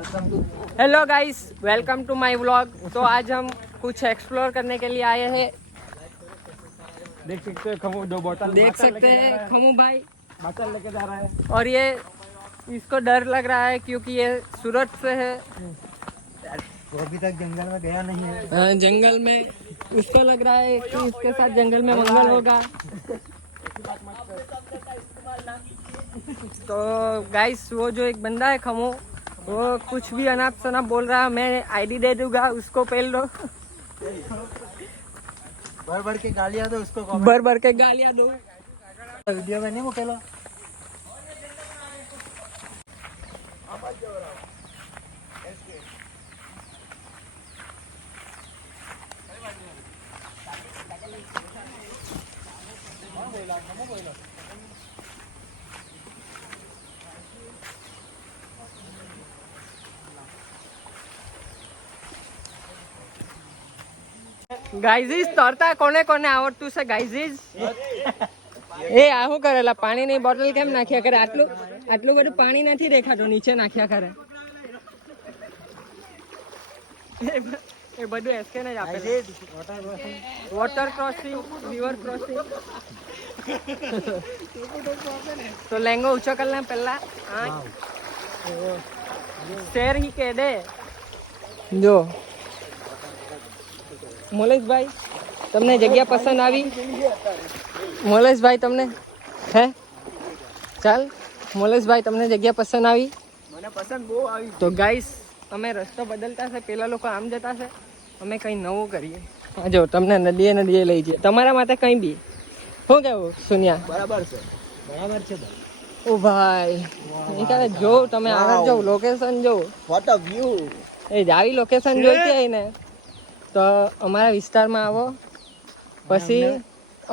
Hello guys, welcome to my vlog. तो आज हम कुछ एक्सप्लोर करने के लिए आए हैं। देख सकते हैं खमू दो बोतल देख सकते हैं खमू भाई बोतल लेके जा रहा है। और ये इसको डर लग रहा है क्योंकि ये सूरत से है। वो अभी तक जंगल में गया नहीं है। हाँ, जंगल में उसको लग रहा है कि इसके साथ जंगल में मंगल होगा। तो गाइस, वो जो एक बंदा है खमो, वो कुछ भी अनाप शनाप बोल रहा है। मैं आईडी दे दूंगा, उसको पहल लो। भर भर के गालियां दो उसको, भर भर के गालियां दो। वीडियो में नहीं मुकेला। ગાઈઝીસ તરતા કોને કોને આવડતું છે ગાઈઝીસ? એ આ શું કરેલા પાણીની બોટલ કેમ નાખ્યા કરે? આટલું બધું પાણી નથી દેખાતું, નીચે નાખ્યા કરે. એ બધું એસકે ને જ આપે. Water crossing, river crossing. તો લેંગો ઊંચો કર લે પહેલા. શેર હી કે દે જો. મોલેશભાઈ, તમને જગ્યા પસંદ આવી? મોલેશભાઈ તમને હે? ચાલ મોલેશભાઈ, તમને જગ્યા પસંદ આવી? મને પસંદ બહુ આવી. તો ગાઈસ, અમે રસ્તો બદલતા છે. પેલા લોકો આમ જતા છે, અમે કંઈ નવું કરીએ. હા જો, તમને નદીએ નદીએ લઈ જઈએ. તમારા માટે કંઈ બી. શું કેવું સુનિયા? બરાબર છે, બરાબર છે ભાઈ. ઓ ભાઈ, નીકાળે જો તમે આગળ જો, લોકેશન જો. What a view. એ આવી લોકેશન જોઈતી હોય ને તો અમારા વિસ્તારમાં આવો, પછી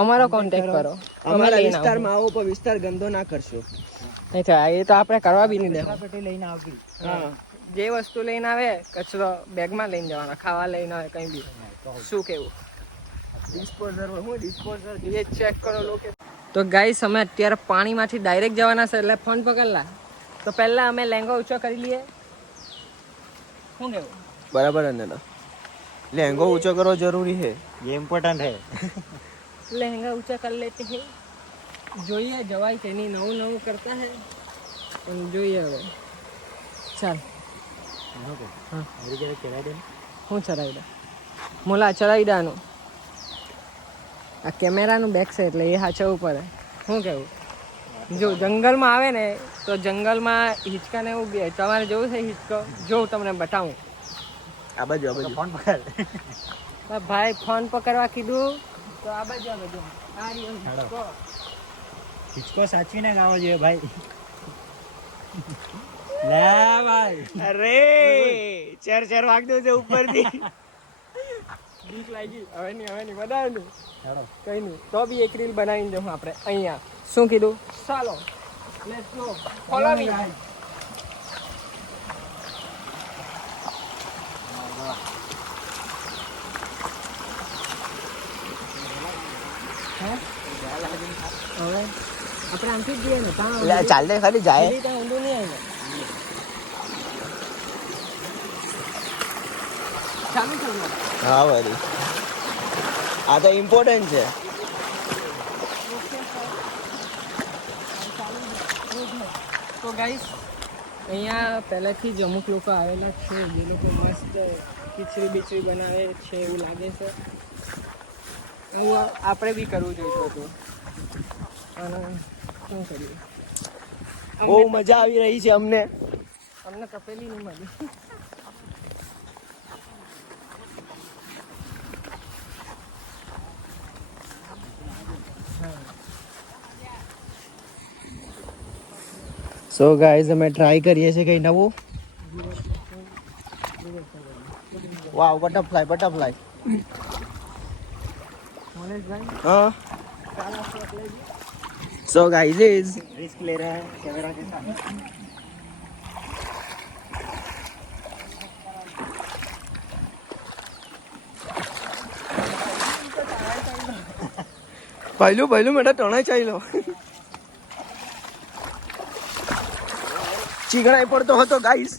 અમારો કોન્ટેક્ટ કરો. અમારા વિસ્તારમાં આવો પણ વિસ્તાર ગંદો ના કરશો. અચ્છા, એ તો આપણે કરવા બી નહીં દે. લઈને આવતી. હા, જે વસ્તુ લઈને આવે કચરો બેગમાં લઈને જવાનો, ખાવા લઈને આવે કંઈ બી. શું કેવું? ડિસ્પોઝર હું ડિસ્પોઝર એ ચેક કરો લોકો. તો ગાઈસ, અમે અત્યારે પાણીમાંથી ડાયરેક્ટ જવાના છે, એટલે ફોન પકડલા. તો પહેલા અમે લેંગો ઊંચો કરી લઈએ. શું કેવું? બરાબર है ना, लहंगा ऊंचा करो जरूरी है, ये इम्पोर्टेंट है. लहंगा ऊंचा कर लेते हैं. જોઈએ જવાય કે નહીં, નવું નવું કરતા હે પણ જોઈએ હવે. ચાલ હું ચડાવી દે મોલા, ચડાવી દે આનું. આ કેમેરાનું બેક છે એટલે એ સાચવવું પડે. શું કહેવું? જો જંગલમાં આવે ને તો જંગલમાં હિંચકાને એવું બી તમારે જોવું છે હિંચકો? જો તમને બતાવું. આ બાજુ ફોન પકડ. ભાઈ ફોન પકડવા કીધું તો આ બાજુ આ બાજુ આ રહ્યો હિંચકો. હિચકો સાચવીને ગાવો જોઈએ ભાઈ. લે ભાઈ, અરે ચાર વાગ દો છે ઉપરથી. બીક લાગી. હવે નહીં વધારે નહીં, કઈ નહીં. તો બી એક રીલ બનાવીને જવું આપણે અહીંયા. શું કીધું? ચાલો લેટ્સ ગો, ફોલો મી. હવે આપણે આમથી જ જઈએ ને, ચાલ દે ખાલી જાય. ત્યાં ઊંધું નહીં આવે ને. ચાલુ ચાલુ. હા ભાઈ, આ તો ઇમ્પોર્ટન્ટ છે. તો ગાઈસ, અહીંયા પહેલેથી જ અમુક લોકો આવેલા છે, જે લોકો મસ્ત ખીચડી બીચડી બનાવે છે એવું લાગે છે. એવું આપણે બી કરવું જોઈતું હતું, પણ શું કરીએ. બહુ મજા આવી રહી છે અમને તપેલી નહીં મળી. સો ગાઈઝ, અમે ટ્રાય કરીએ છીએ કંઈ નવું. વાવ, બટરફ્લાય. हाँ, so guys is रिस्क ले रहे हैं कैमरा के साथ. पहलू मेरा टोना चाहिए. ચીકણાઈ પડતો હતો ગાઈસ.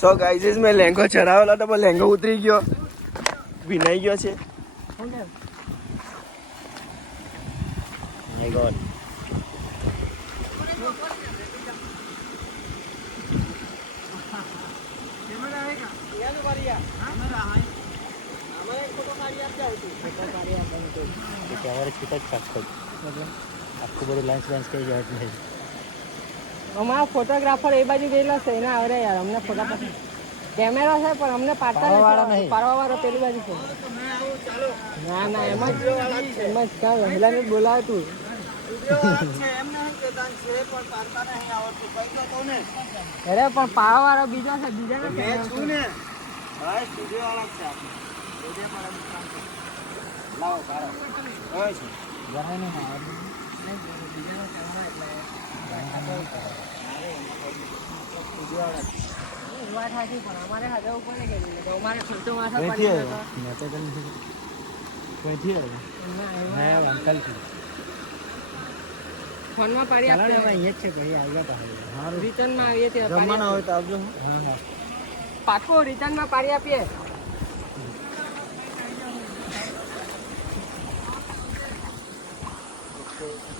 સો ગાઈઝ મેં લેંગો ચડાવેલો તો પણ લેંગો ઉતરી ગયો, ભીનાઈ ગયો છે. My God. આખું બધું લંચ લંચ કઈ જવાત નહીં. અમારા ફોટોગ્રાફર એ બાજુ ગયેલા છે એના અરે યાર અમને ફોટા પાડતા કેમેરા છે પણ અમને પાડતા નથી. પાડવા વાળો પેલી બાજુ છે. ના ના એમ જ કાં વહેલાને જ બોલાવે તું. અરે પણ પાડવા વાળો બીજો છે, બીજાને અમારે હાથે ઉપર અમારે ખર્ચો માથા ફોનમાં પાડી આપીએ રિટર્નમાં આવીએ ત્યાં હોય તો આવજો. પાછો રિટર્નમાં પાડી આપીએ.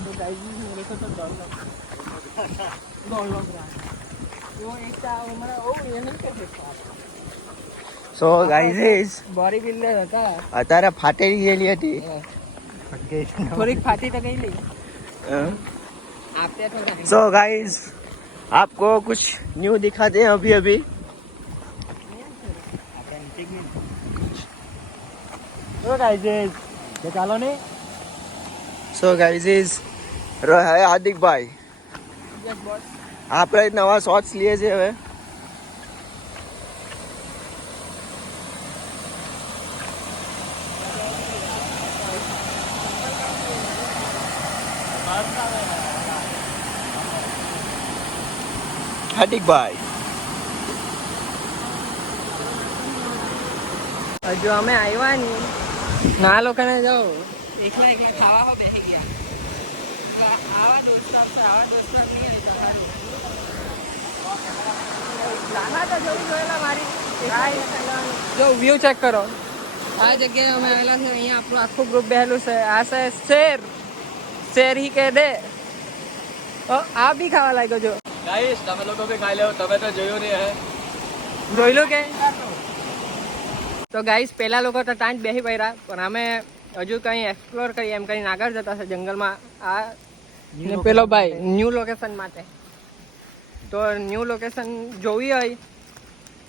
તો ગાઈઝ मेरे को तो डर लग रहा है वो एक हमारा ओ ये नहीं कर सकता. સો ગાઈઝ બોડી બિલ્ડર હતા અત્યારે ફાટેલી ગયેલી હતી. થોડીક ફાટી તો ગઈ आपने तो सो गाइस आपको कुछ न्यू दिखाते हैं अभी अभी. ચાલો ને. સો ગાઈઝ હે હાર્દિકભાઈ, આપણે નવા શોર્ટ્સ લીએ છે હવે. હાર્દિકભાઈ હજુ અમે આવ્યા નહીં ના લોકોને જાઓ એકલા એકલા ખાવામાં બેસી ગયા. આવા દોસ્તાર નહીં લાના તો જોઈ જોયેલા મારી જો વ્યૂ ચેક કરો. આ જગ્યાએ અમે આવેલા છે. અહીંયા આપણું આખું ગ્રુપ બેહેલું છે. આ છે શેર હી કે દે. આ બી ખાવા લાગ્યો જો ગાઈસ તમે લોકો બી ખાઈ લેવો, તમે તો જોયું નહીં હે. જોઈ લો કે તો ગાઈસ પેલા લોકો તો ત્યાં જ બેસી પડ્યા પણ અમે હજુ કંઈ એક્સપ્લોર કરીએ એમ કરીને આગળ જતા છે જંગલમાં. આ ને પેલો ભાઈ ન્યૂ લોકેશન માટે તો ન્યૂ લોકેશન જોવી હોય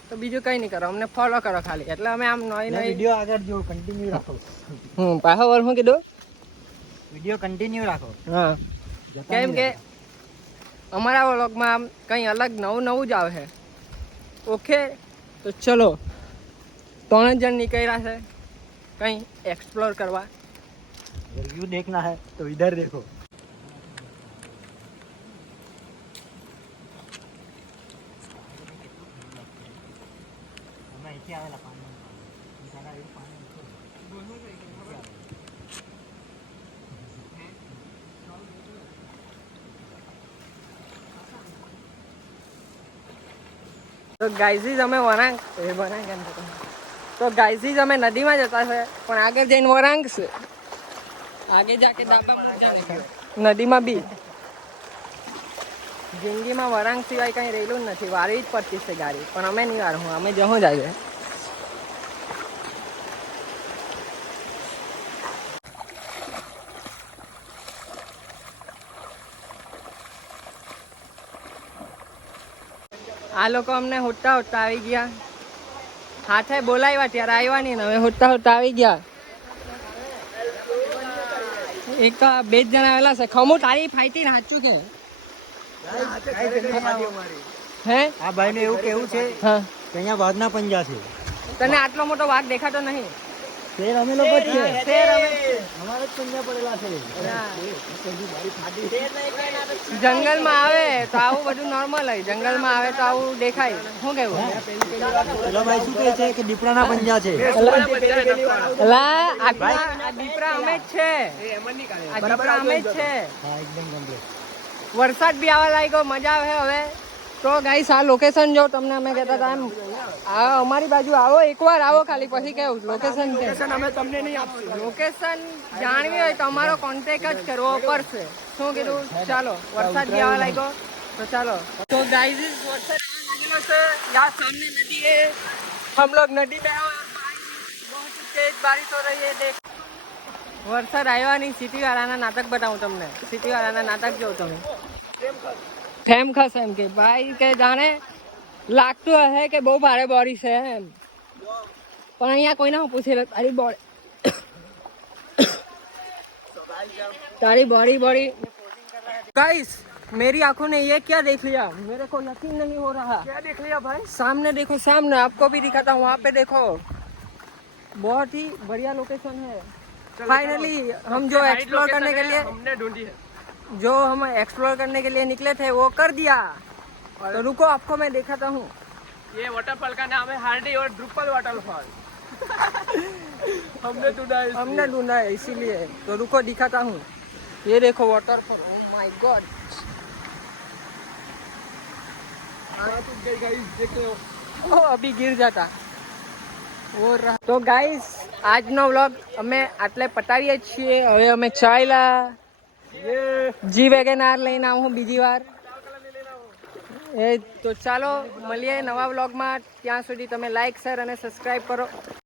તો બીજું કંઈ નહીં કરો, અમને ફોલો કરો ખાલી. એટલે અમે આમ નવી નવી વિડિયો આગળ જો કન્ટિન્યુ રાખો. પાછો વાર શું કીધું? વિડિયો કન્ટિન્યુ રાખો. હા કેમ કે અમારા વ્લોગમાં આમ કંઈ અલગ નવું નવું જ આવે છે. ઓકે તો ચલો 3 જણ નીકળ્યા છે કંઈ એક્સપ્લોર કરવા. व्यू देखना है तो इधर देखो. તો ગાઈઝીઝ અમે વરાંગ તો ગાઈઝીઝ અમે નદીમાં જતા છે પણ આગળ જઈને વરાંગ છે. આગે જાકે નદીમાં બી જિંદગીમાં વરાંગ સિવાય કંઈ રહેલું જ નથી. વારવી જ પડતી છે ગાડી પણ અમે નહીં વારું, અમે જવું જાય. આ લોકો અમને હોટતા હોટતા આવી ગયા. હાથે બોલાવ્યા ત્યારે આવ્યા નહીં ને હવે હોટતા હોટતા આવી ગયા. એક તો 2 જણા આવેલા છે. ખમું તારી ફાઈટી નાચું કે હે આ ભાઈ નું એવું કેવું છે હા કે અહીંયા વાઘના પંજા છે. તને આટલો મોટો વાઘ દેખાતો નહીં. શેર અમે લોકો જ છે શેર અમે જ છે. અમારે જ પંજા પડેલા છે જંગલમાં આવે તો આવું બધું નોર્મલ હોય, જંગલમાં આવે તો આવું દેખાય. શું કેવું? પેલો ભાઈ શું કહે છે કે દીપડાના પંજા છે અલા, આ દીપડા અમે જ છે, આ દીપડા અમે જ છે. હા એકદમ કમ્પ્લીટ વરસાદ બી આવવા લાગ્યો, મજા આવે હવે. તો ગાઈસ આ લોકેશન જો તમને અમે કહેતા હતા એમ, આ અમારી બાજુ આવો, એકવાર આવો ખાલી, પછી કેવું લોકેશન અમે તમને નહીં આપશું. લોકેશન જાણવી હોય તો અમારો કોન્ટેક્ટ જ કરવો પડશે. શું કીધું? ચાલો, વરસાદ બી આવવા લાગ્યો તો ચાલો. તો ગાઈસ વરસાદ આવવા લાગેલો છે, યહાં સાमने नदी है, हम लोग नदी में बहुत तेज बारिश हो रही है. देख વરસાદ આવ્યા નહીં. સિટી વાળાના નાટક બતાવું તમને, સિટી વાળાના નાટક જોઉં તમે. ફેમસ એમ કે ભાઈ કે જાણે લાગતું હશે કે બહુ ભારે બોડી છે એમ, પણ અહીંયા કોઈને હું પૂછી લે तारी बॉडी गाइस मेरी आंखों ने ये क्या देख लिया, मेरे को यकीन नहीं हो रहा. क्या देख लिया भाई? सामने देखो, सामने आपको भी दिखाता हूँ, वहाँ पे देखो, बहुत ही बढ़िया लोकेशन है. फाइनली हम जो एक्सप्लोर करने के लिए हमने ढूंढी है, जो हम एक्सप्लोर करने के लिए निकले थे वो कर दिया. तो रुको आपको मैं दिखाता हूँ. ये वाटरफॉल का नाम है हार्डी और ड्रुपल वाटरफॉल. हमने ढूंढा है इसीलिए. तो रुको दिखाता हूँ. ये देखो वाटरफॉल. Oh my god. ओ अभी गिर जाता. તો ગાઈસ આજનો વ્લોગ અમે આટલે પતાવીએ છીએ. હવે અમે ચાલ્યા જી વેગેનાર લઈને આવું બીજી વાર. તો ચાલો મળીએ નવા વ્લોગમાં. ત્યાં સુધી તમે લાઈક શેર અને સબસ્ક્રાઈબ કરો.